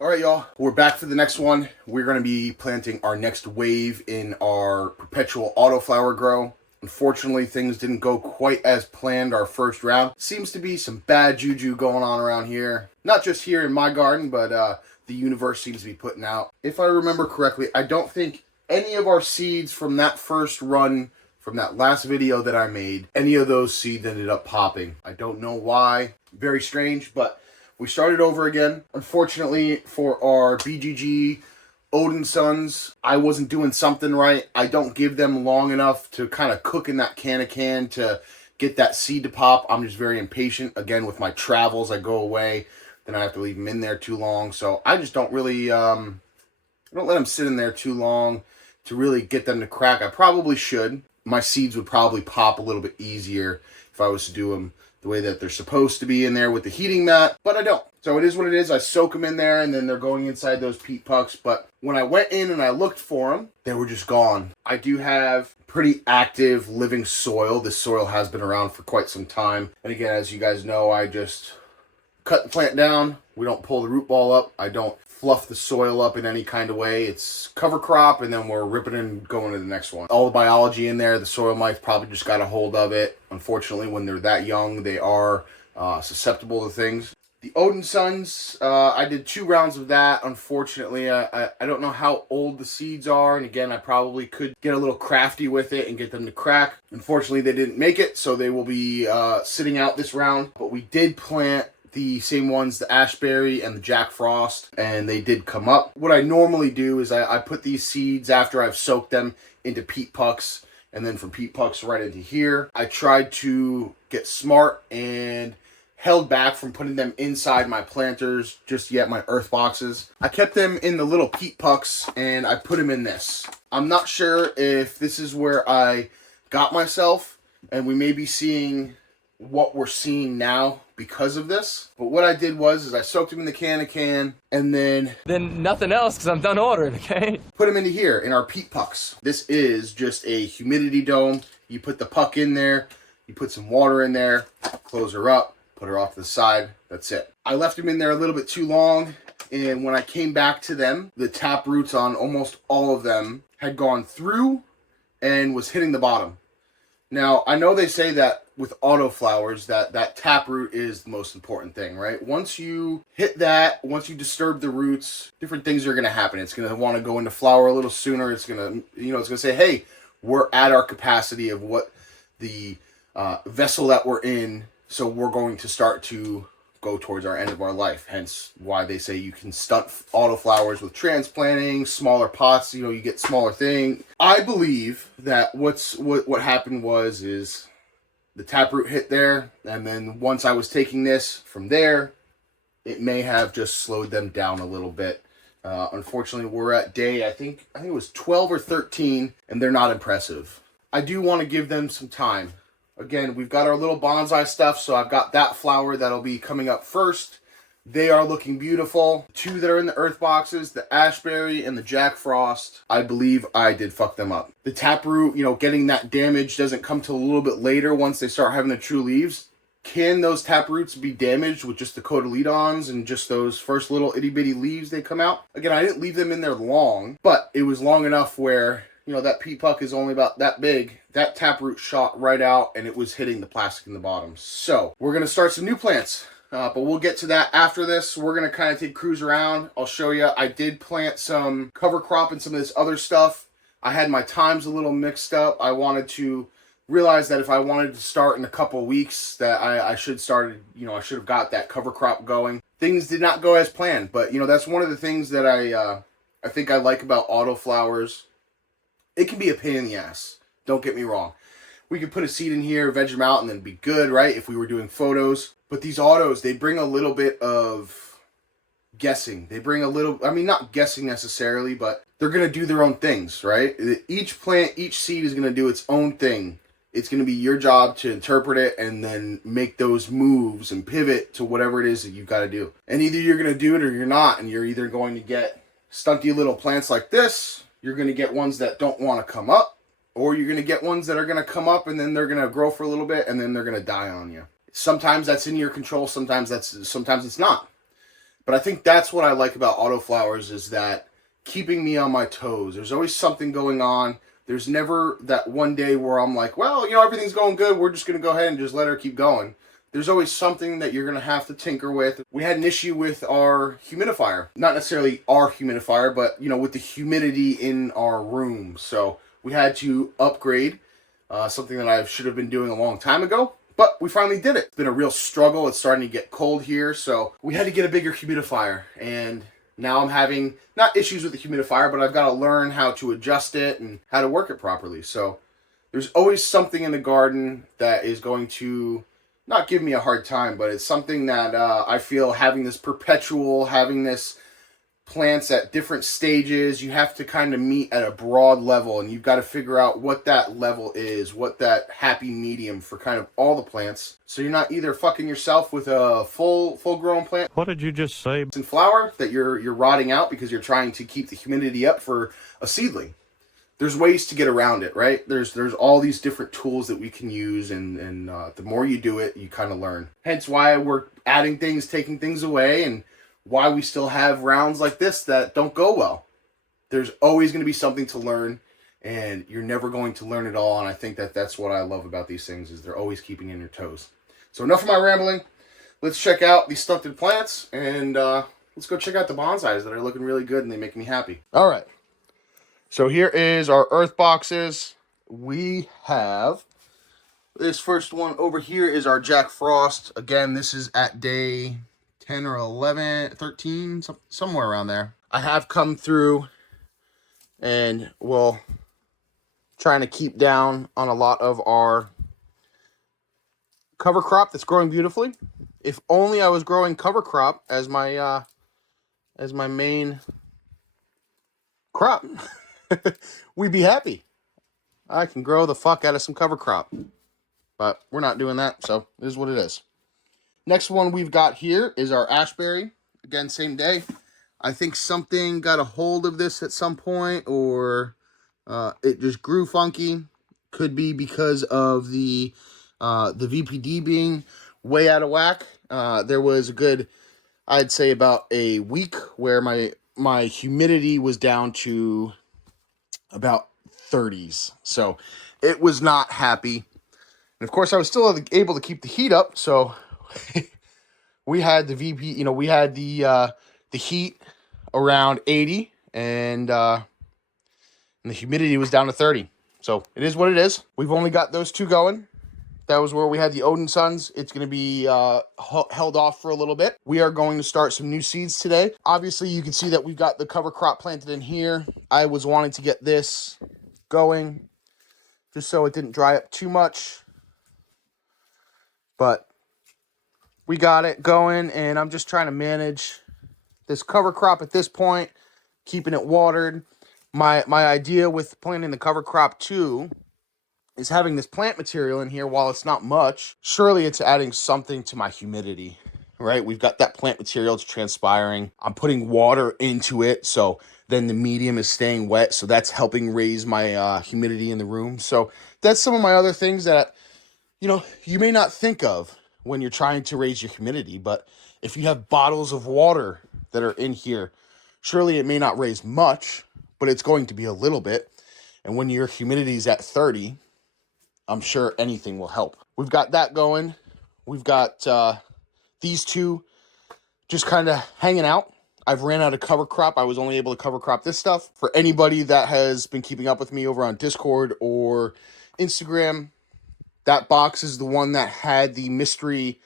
All right, y'all, we're back for the next one. We're going to be planting our next wave in our Perpetual Autoflower grow. Unfortunately, things didn't go quite as planned our first round. Seems to be some bad juju going on around here. Not just here in my garden, but the universe seems to be putting out. If I remember correctly, I don't think any of our seeds from that first run, from that last video that I made, any of those seeds ended up popping. I don't know why. Very strange, but we started over again. Unfortunately for our BGG Odin Sons, I wasn't doing something right. I don't give them long enough to kind of cook in that can to get that seed to pop. I'm just very impatient. Again, with my travels, I go away, then I have to leave them in there too long. So I just don't really, I don't let them sit in there too long to really get them to crack. I probably should. My seeds would probably pop a little bit easier if I was to do them the way that they're supposed to be in there with the heating mat, but I don't. So it is what it is. I soak them in there, and then they're going inside those peat pucks. But when I went in and I looked for them, they were just gone. I do have pretty active living soil. This soil has been around for quite some time. And again, as you guys know, I just cut the plant down. We don't pull the root ball up. I don't fluff the soil up in any kind of way. It's cover crop, and then we're ripping and going to the next one. All the biology in there, the soil mites probably just got a hold of it. Unfortunately, when they're that young, they are susceptible to things. The Odin Sons, I did 2 rounds of that. Unfortunately, I don't know how old the seeds are, and again, I probably could get a little crafty with it and get them to crack. Unfortunately, they didn't make it, so they will be sitting out this round. But we did plant the same ones, the Ashberry and the Jack Frost, and they did come up. What I normally do is I put these seeds after I've soaked them into peat pucks, and then from peat pucks right into here. I tried to get smart and held back from putting them inside my planters just yet, my earth boxes. I kept them in the little peat pucks, and I put them in this. I'm not sure if this is where I got myself, and we may be seeing what we're seeing now because of this. But what I did was I soaked them in the can, and then nothing else, because I'm done ordering, okay? Put them into here in our peat pucks. This is just a humidity dome. You put the puck in there, you put some water in there, close her up, put her off to the side. That's it. I left them in there a little bit too long, and when I came back to them, the tap roots on almost all of them had gone through and was hitting the bottom. Now, I know they say that with autoflowers that taproot is the most important thing, right? Once you hit that, once you disturb the roots, different things are going to happen. It's going to want to go into flower a little sooner. It's going to, it's going to say, hey, we're at our capacity of what the vessel that we're in, so we're going to start to go towards our end of our life. Hence why they say you can stunt autoflowers with transplanting, smaller pots, you get smaller thing. I believe that what happened is the taproot hit there, and then once I was taking this from there, it may have just slowed them down a little bit. Unfortunately, we're at day, I think it was 12 or 13, and they're not impressive. I do want to give them some time. Again, we've got our little bonsai stuff, so I've got that flower that'll be coming up first. They are looking beautiful. 2 that are in the earth boxes, the Ashberry and the Jack Frost, I believe I did fuck them up. The taproot, getting that damage doesn't come till a little bit later once they start having the true leaves. Can those taproots be damaged with just the cotyledons and just those first little itty bitty leaves they come out? Again, I didn't leave them in there long, but it was long enough where that peat puck is only about that big. That taproot shot right out, and it was hitting the plastic in the bottom. So we're going to start some new plants, but we'll get to that after this. We're going to kind of take a cruise around. I'll show you. I did plant some cover crop and some of this other stuff. I had my times a little mixed up. I wanted to realize that if I wanted to start in a couple weeks, that I should started, I should have got that cover crop going. Things did not go as planned, but that's one of the things that I think I like about autoflowers. It can be a pain in the ass. Don't get me wrong. We could put a seed in here, veg them out, and then be good, right? If we were doing photos. But these autos, they bring a little bit of guessing. They bring a little, not guessing necessarily, but they're going to do their own things, right? Each plant, each seed is going to do its own thing. It's going to be your job to interpret it and then make those moves and pivot to whatever it is that you've got to do. And either you're going to do it or you're not. And you're either going to get stunty little plants like this, you're going to get ones that don't want to come up, or you're going to get ones that are going to come up and then they're going to grow for a little bit and then they're going to die on you. Sometimes that's in your control, sometimes it's not. But I think that's what I like about autoflowers, is that keeping me on my toes. There's always something going on. There's never that one day where I'm like, well, you know, everything's going good, we're just going to go ahead and just let her keep going. There's always something that you're going to have to tinker with. We had an issue with our humidifier. Not necessarily our humidifier, but, you know, with the humidity in our room. So we had to upgrade, something that I should have been doing a long time ago. But we finally did it. It's been a real struggle. It's starting to get cold here. So we had to get a bigger humidifier. And now I'm having, not issues with the humidifier, but I've got to learn how to adjust it and how to work it properly. So there's always something in the garden that is going to not give me a hard time, but it's something that I feel having this plants at different stages, you have to kind of meet at a broad level, and you've got to figure out what that level is, what that happy medium for kind of all the plants. So you're not either fucking yourself with a full grown plant. What did you just say? In flower that you're rotting out because you're trying to keep the humidity up for a seedling. There's ways to get around it, right? There's all these different tools that we can use, and the more you do it, you kind of learn. Hence why we're adding things, taking things away, and why we still have rounds like this that don't go well. There's always going to be something to learn, and you're never going to learn it all, and I think that that's what I love about these things, is they're always keeping you on your toes. So enough of my rambling. Let's check out these stunted plants, and let's go check out the bonsais that are looking really good, and they make me happy. All right. So here is our earth boxes. We have this first one over here is our Jack Frost. Again, this is at day 10 or 11, 13, somewhere around there. I have come through and will trying to keep down on a lot of our cover crop that's growing beautifully. If only I was growing cover crop as my main crop. We'd be happy. I can grow the fuck out of some cover crop. But we're not doing that, so it is what it is. Next one we've got here is our ashberry. Again, same day. I think something got a hold of this at some point, or it just grew funky. Could be because of the VPD being way out of whack. There was a good, I'd say, about a week where my humidity was down to about 30s. So it was not happy. And of course, I was still able to keep the heat up. So we had the heat around 80, and the humidity was down to 30. So it is what it is. We've only got those two going. That was where we had the Odin Sons. It's going to be held off for a little bit. We are going to start some new seeds today. Obviously, you can see that we've got the cover crop planted in here. I was wanting to get this going just so it didn't dry up too much. But we got it going, and I'm just trying to manage this cover crop at this point, keeping it watered. My idea with planting the cover crop too is having this plant material in here. While it's not much, surely it's adding something to my humidity, right? We've got that plant material, it's transpiring. I'm putting water into it, so then the medium is staying wet, so that's helping raise my humidity in the room. So that's some of my other things that, you know, you may not think of when you're trying to raise your humidity, but if you have bottles of water that are in here, surely it may not raise much, but it's going to be a little bit. And when your humidity is at 30, I'm sure anything will help. We've got that going. We've got these two just kind of hanging out. I've ran out of cover crop. I was only able to cover crop this stuff. For anybody that has been keeping up with me over on Discord or Instagram, that box is the one that had the mystery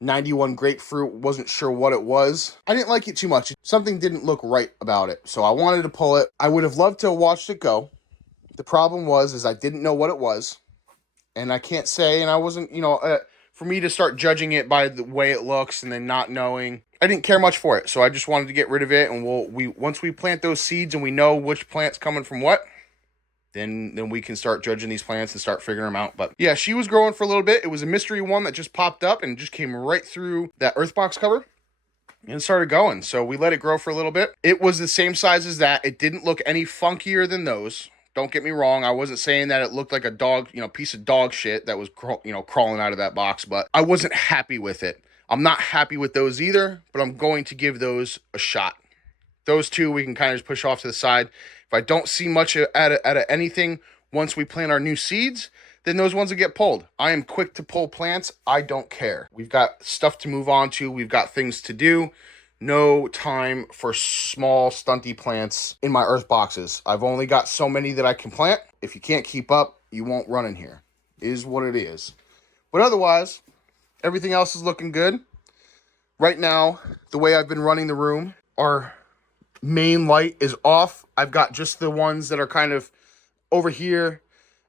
91 grapefruit. Wasn't sure what it was. I didn't like it too much. Something didn't look right about it, so I wanted to pull it. I would have loved to have watched it go. The problem is I didn't know what it was. And I can't say, and I wasn't, for me to start judging it by the way it looks and then not knowing, I didn't care much for it. So I just wanted to get rid of it. And once we plant those seeds and we know which plant's coming from what, then we can start judging these plants and start figuring them out. But yeah, she was growing for a little bit. It was a mystery one that just popped up and just came right through that earth box cover and started going. So we let it grow for a little bit. It was the same size as that. It didn't look any funkier than those. Don't get me wrong. I wasn't saying that it looked like a dog, piece of dog shit that was, crawling out of that box, but I wasn't happy with it. I'm not happy with those either, but I'm going to give those a shot. Those two we can kind of just push off to the side. If I don't see much out of anything once we plant our new seeds, then those ones will get pulled. I am quick to pull plants. I don't care. We've got stuff to move on to. We've got things to do. No time for small stunty plants in my earth boxes. I've only got so many that I can plant. If you can't keep up, you won't run in here. Is what it is. But otherwise, everything else is looking good. Right now, the way I've been running the room, our main light is off. I've got just the ones that are kind of over here,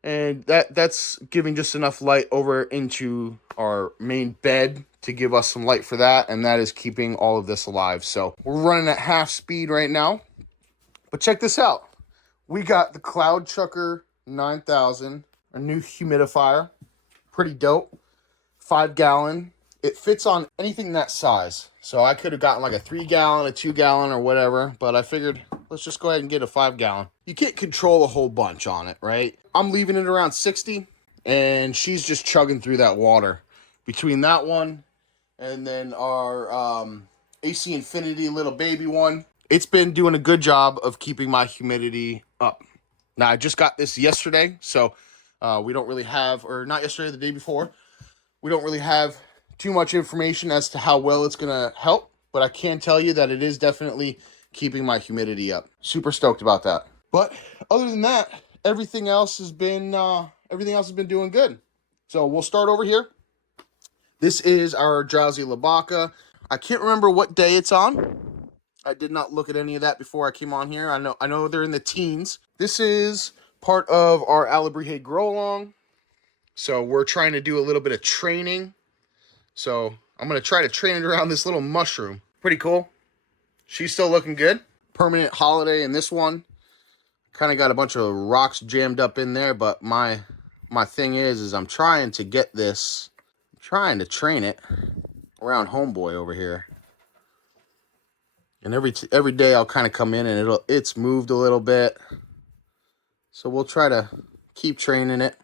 and that's giving just enough light over into our main bed to give us some light for that, and that is keeping all of this alive. So we're running at half speed right now. But check this out. We got the Cloud Chucker 9000, a new humidifier. Pretty dope. 5-gallon. It fits on anything that size. So I could have gotten like a 3-gallon, a 2-gallon, or whatever, but I figured let's just go ahead and get a 5-gallon. You can't control a whole bunch on it, right? I'm leaving it around 60, and she's just chugging through that water. Between that one and then our AC Infinity little baby one, it's been doing a good job of keeping my humidity up. Now, I just got this yesterday, so we don't really have, or not yesterday, the day before, we don't really have too much information as to how well it's going to help, but I can tell you that it is definitely keeping my humidity up. Super stoked about that. But other than that, everything else has been doing good. So we'll start over here. This is our Drowsy Labaca. I can't remember what day it's on. I did not look at any of that before I came on here. I know they're in the teens. This is part of our Alabrije grow along. So we're trying to do a little bit of training. So I'm going to try to train it around this little mushroom. Pretty cool. She's still looking good. Permanent holiday in this one. Kind of got a bunch of rocks jammed up in there, but my thing is I'm trying to get this, I'm trying to train it around homeboy over here. And every day I'll kind of come in and it's moved a little bit. So we'll try to keep training it.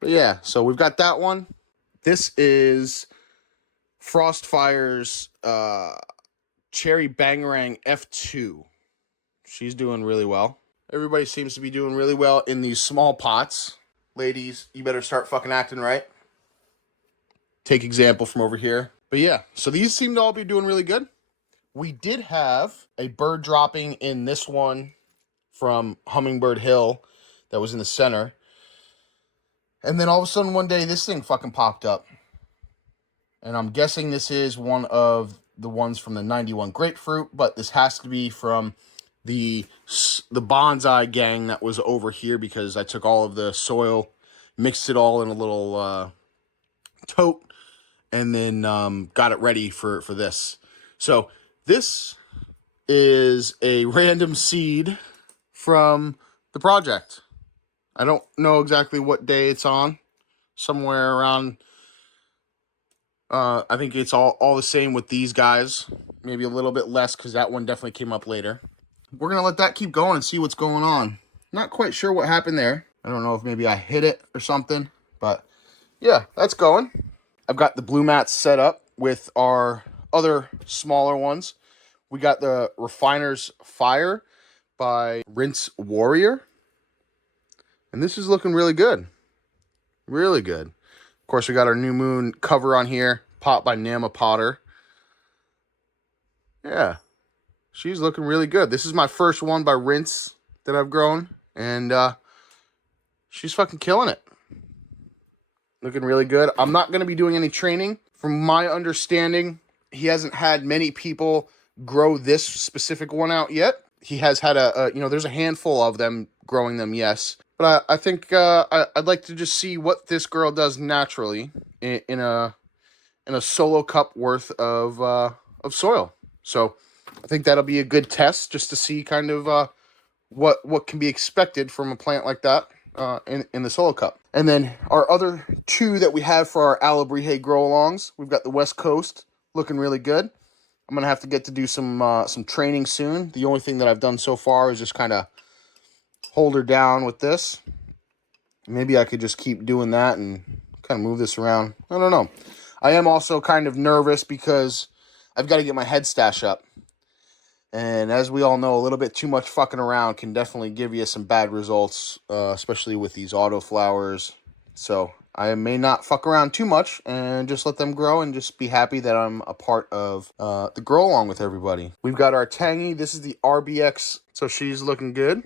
But yeah, so we've got that one. This is Frostfire's Cherry Bangarang F2. She's doing really well. Everybody seems to be doing really well in these small pots. Ladies, you better start fucking acting right. Take example from over here. But yeah, so these seem to all be doing really good. We did have a bird dropping in this one from Hummingbird Hill that was in the center. And then all of a sudden one day this thing fucking popped up. And I'm guessing this is one of the ones from the 91 grapefruit, but this has to be from the bonsai gang that was over here, because I took all of the soil, mixed it all in a little tote, and then got it ready for this. So this is a random seed from the project. I don't know exactly what day it's on. Somewhere around, I think it's all the same with these guys. Maybe a little bit less because that one definitely came up later. We're going to let that keep going and see what's going on. Not quite sure what happened there. I don't know if maybe I hit it or something. But yeah, that's going. I've got the blue mats set up with our other smaller ones. We got the Refiner's Fire by Rinse Warrior. And this is looking really good. Really good. Of course, we got our New Moon cover on here. Pot by Nama Potter. Yeah. She's looking really good. This is my first one by Rinse that I've grown. And she's fucking killing it. Looking really good. I'm not going to be doing any training. From my understanding, he hasn't had many people grow this specific one out yet. He has had there's a handful of them growing them, yes. But I think I'd like to just see what this girl does naturally in a solo cup worth of soil. So I think that'll be a good test just to see kind of what can be expected from a plant like that in the solo cup. And then our other two that we have for our Alabrije grow alongs, we've got the West Coast looking really good. I'm gonna have to get to do some training soon. The only thing that I've done so far is just kind of hold her down with this. Maybe I could just keep doing that and kind of move this around. I don't know. I am also kind of nervous because I've got to get my head stash up. And as we all know, a little bit too much fucking around can definitely give you some bad results, especially with these autoflowers. So I may not fuck around too much and just let them grow and just be happy that I'm a part of the grow along with everybody. We've got our Tangy. This is the RBX, so she's looking good.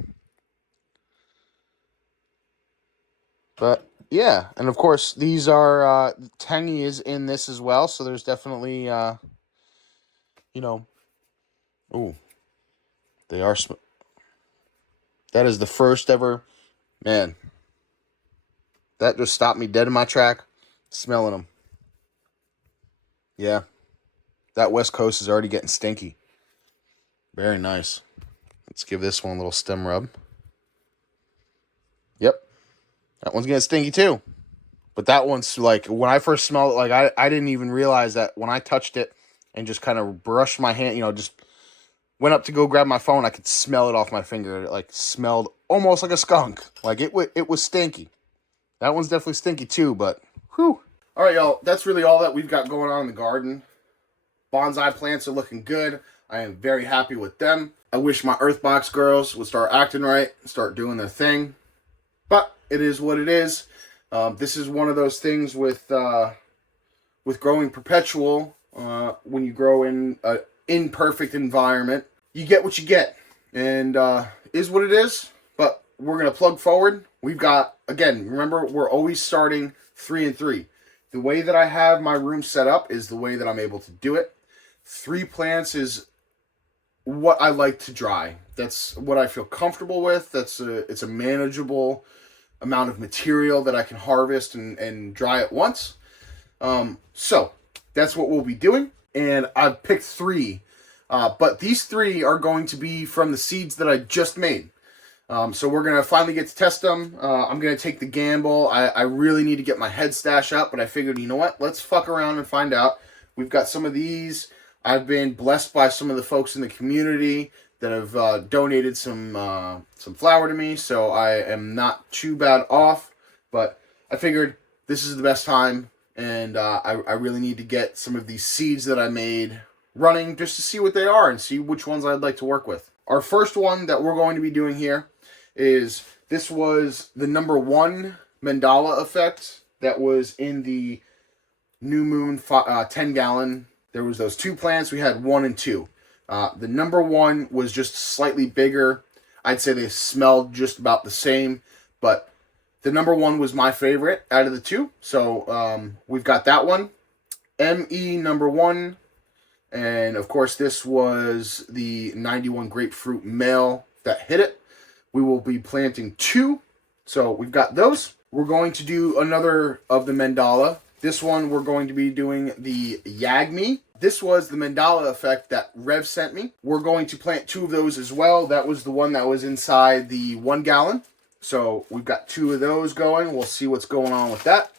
But yeah, and of course these are Tangy is in this as well, so there's definitely you know, ooh, they are. That is the first ever, man. That just stopped me dead in my track, smelling them. Yeah, that West Coast is already getting stinky. Very nice. Let's give this one a little stem rub. Yep, that one's getting stinky too. But that one's like, when I first smelled it, like I didn't even realize that when I touched it and just kind of brushed my hand, just went up to go grab my phone, I could smell it off my finger. It like smelled almost like a skunk. Like it was stinky. That one's definitely stinky too, but whew. All right, y'all, that's really all that we've got going on in the garden. Bonsai plants are looking good. I am very happy with them. I wish my Earthbox girls would start acting right, start doing their thing. But it is what it is. This is one of those things with growing perpetual. When you grow in an imperfect environment, you get what you get, and is what it is. But we're gonna plug forward. We've got, again, remember, we're always starting 3 and 3. The way that I have my room set up is the way that I'm able to do it. 3 plants is what I like to dry. That's what I feel comfortable with. It's a manageable amount of material that I can harvest and dry at once. So that's what we'll be doing. And I've picked 3. But these 3 are going to be from the seeds that I just made. So we're going to finally get to test them. I'm going to take the gamble. I really need to get my head stash up, but I figured, you know what? Let's fuck around and find out. We've got some of these. I've been blessed by some of the folks in the community that have donated some flour to me, so I am not too bad off. But I figured this is the best time, and I really need to get some of these seeds that I made running just to see what they are and see which ones I'd like to work with. Our first one that we're going to be doing here is, this was the number 1 mandala effect that was in the New Moon 10-gallon. There was those 2 plants. We had 1 and 2. The number 1 was just slightly bigger. I'd say they smelled just about the same, but the number 1 was my favorite out of the 2. So we've got that one. ME number 1. And of course, this was the 91 grapefruit male that hit it. We will be planting 2. So we've got those. We're going to do another of the mandala. This one, we're going to be doing the Yagmi. This was the mandala effect that Rev sent me. We're going to plant 2 of those as well. That was the one that was inside the 1 gallon. So we've got 2 of those going. We'll see what's going on with that.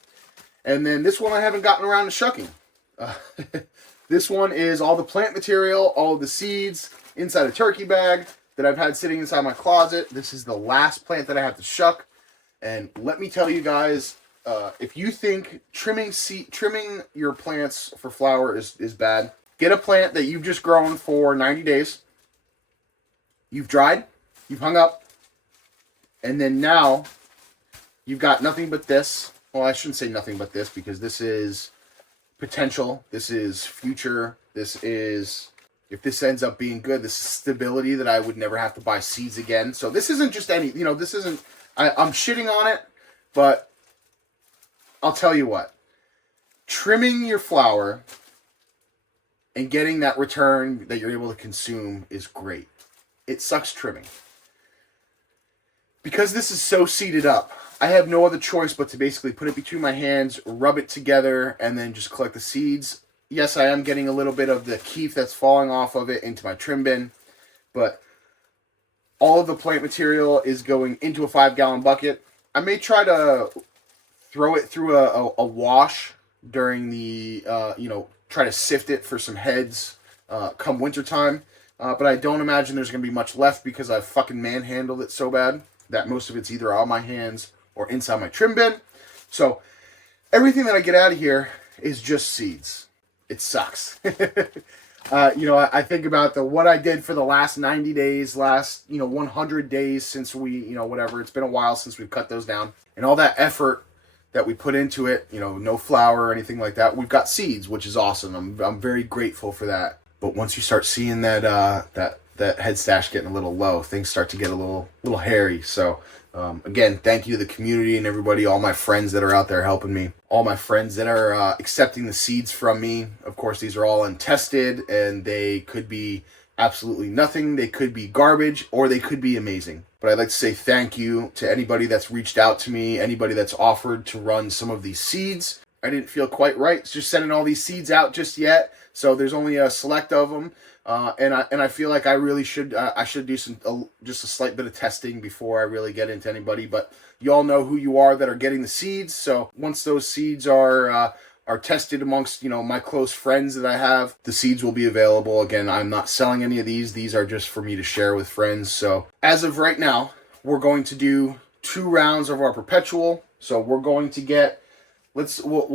And then this one I haven't gotten around to shucking. This one is all the plant material, all of the seeds inside a turkey bag that I've had sitting inside my closet. This is the last plant that I have to shuck. And let me tell you guys, if you think trimming your plants for flower is bad, get a plant that you've just grown for 90 days. You've dried, you've hung up, and then now you've got nothing but this. Well, I shouldn't say nothing but this, because this is potential. This is future. This is, if this ends up being good, this is stability that I would never have to buy seeds again. So this isn't just any, this isn't, I'm shitting on it, but I'll tell you what, trimming your flower and getting that return that you're able to consume is great. It sucks trimming. Because this is so seeded up, I have no other choice but to basically put it between my hands, rub it together, and then just collect the seeds. Yes, I am getting a little bit of the keef that's falling off of it into my trim bin, but all of the plant material is going into a 5-gallon bucket. I may try to throw it through a wash during the, try to sift it for some heads come wintertime. But I don't imagine there's going to be much left, because I've fucking manhandled it so bad that most of it's either on my hands or inside my trim bin. So everything that I get out of here is just seeds. It sucks. I think about what I did for the last 90 days, 100 days since we, whatever. It's been a while since we've cut those down. And all that effort that we put into it, no flour or anything like that. We've got seeds, which is awesome. I'm very grateful for that. But once you start seeing that head stash getting a little low, things start to get a little hairy. So again, thank you to the community and everybody, all my friends that are out there helping me, all my friends that are accepting the seeds from me. Of course, these are all untested, and they could be absolutely nothing. They could be garbage, or they could be amazing. But I'd like to say thank you to anybody that's reached out to me, anybody that's offered to run some of these seeds. I didn't feel quite right just sending all these seeds out just yet, so there's only a select of them. And I feel like I really should do just a slight bit of testing before I really get into anybody. But you all know who you are that are getting the seeds. So once those seeds are tested amongst my close friends that I have, the seeds will be available. Again, I'm not selling any of these. These are just for me to share with friends. So as of right now, we're going to do 2 rounds of our perpetual. So we're going to get we'll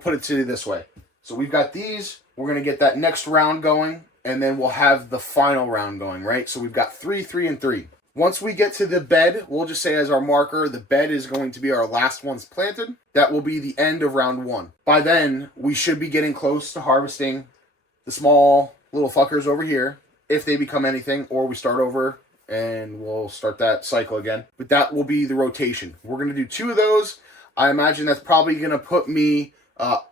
put it to you this way. So we've got these. We're going to get that next round going. And then we'll have the final round going, right? So we've got 3, 3, and 3. Once we get to the bed, we'll just say as our marker, the bed is going to be our last ones planted. That will be the end of round 1. By then, we should be getting close to harvesting the small little fuckers over here, if they become anything, or we start over and we'll start that cycle again. But that will be the rotation. We're going to do 2 of those. I imagine that's probably going to put me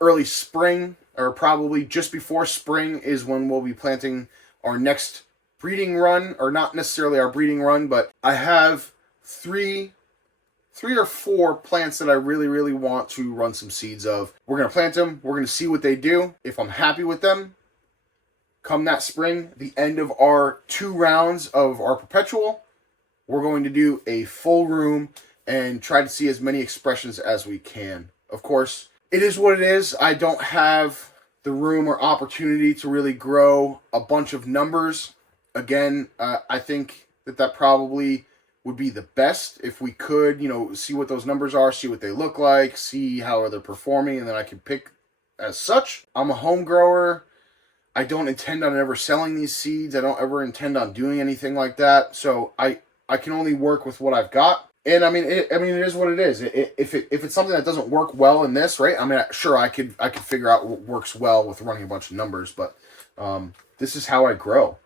early spring, or probably just before spring is when we'll be planting our next breeding run, or not necessarily our breeding run, but I have 3 or 4 plants that I really, really want to run some seeds of. We're going to plant them. We're going to see what they do. If I'm happy with them, come that spring, the end of our 2 rounds of our perpetual, we're going to do a full room and try to see as many expressions as we can. Of course, it is what it is. I don't have the room or opportunity to really grow a bunch of numbers. Again, I think that probably would be the best if we could, see what those numbers are, see what they look like, see how they're performing, and then I can pick as such. I'm a home grower. I don't intend on ever selling these seeds. I don't ever intend on doing anything like that. So I can only work with what I've got. And it is what it is. If it's something that doesn't work well in this, right? Sure, I could figure out what works well with running a bunch of numbers, but this is how I grow.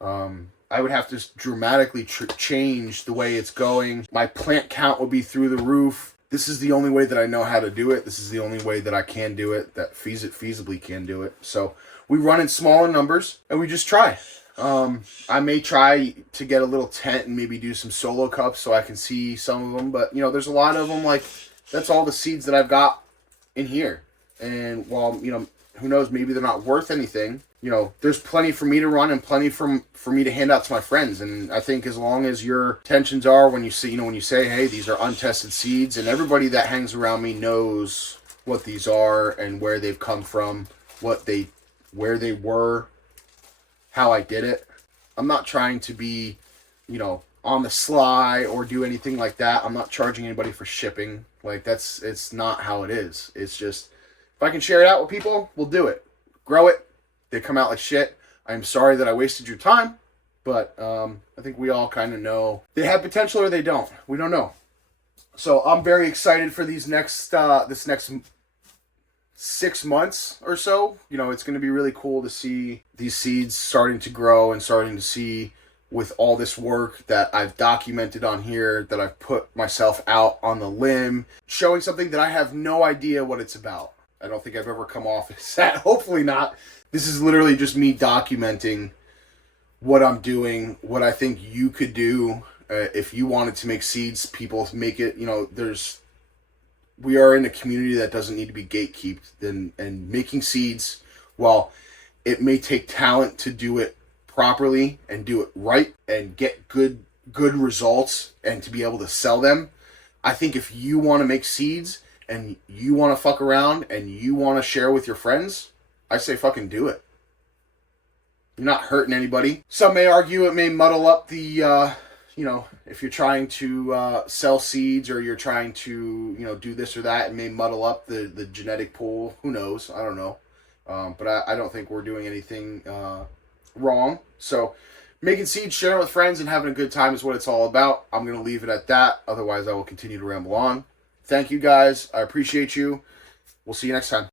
I would have to dramatically change the way it's going. My plant count would be through the roof. This is the only way that I know how to do it. This is the only way that I can do it, that feasibly can do it. So we run in smaller numbers, and we just try. I may try to get a little tent and maybe do some solo cups so I can see some of them. But, there's a lot of them, that's all the seeds that I've got in here. And while, who knows, maybe they're not worth anything. There's plenty for me to run and plenty for me to hand out to my friends. And I think as long as your intentions are when you say, hey, these are untested seeds, and everybody that hangs around me knows what these are and where they've come from, where they were, how I did it. I'm not trying to be, on the sly or do anything like that. I'm not charging anybody for shipping. It's not how it is. It's just, if I can share it out with people, we'll do it. Grow it. They come out like shit. I'm sorry that I wasted your time, but I think we all kind of know they have potential or they don't. We don't know. So I'm very excited for these next 6 months or so. It's going to be really cool to see these seeds starting to grow and starting to see, with all this work that I've documented on here, that I've put myself out on the limb, showing something that I have no idea what it's about. I don't think I've ever come off as that. Hopefully not. This is literally just me documenting what I'm doing, what I think you could do. If you wanted to make seeds, people make it. We are in a community that doesn't need to be gatekept. And making seeds, while it may take talent to do it properly and do it right and get good results and to be able to sell them, I think if you want to make seeds and you want to fuck around and you want to share with your friends, I say fucking do it. You're not hurting anybody. Some may argue it may muddle up the you know, if you're trying to sell seeds or you're trying to, you know, do this or that, it may muddle up the genetic pool. Who knows? I don't know. But I don't think we're doing anything wrong. So making seeds, sharing with friends, and having a good time is what it's all about. I'm going to leave it at that. Otherwise, I will continue to ramble on. Thank you guys. I appreciate you. We'll see you next time.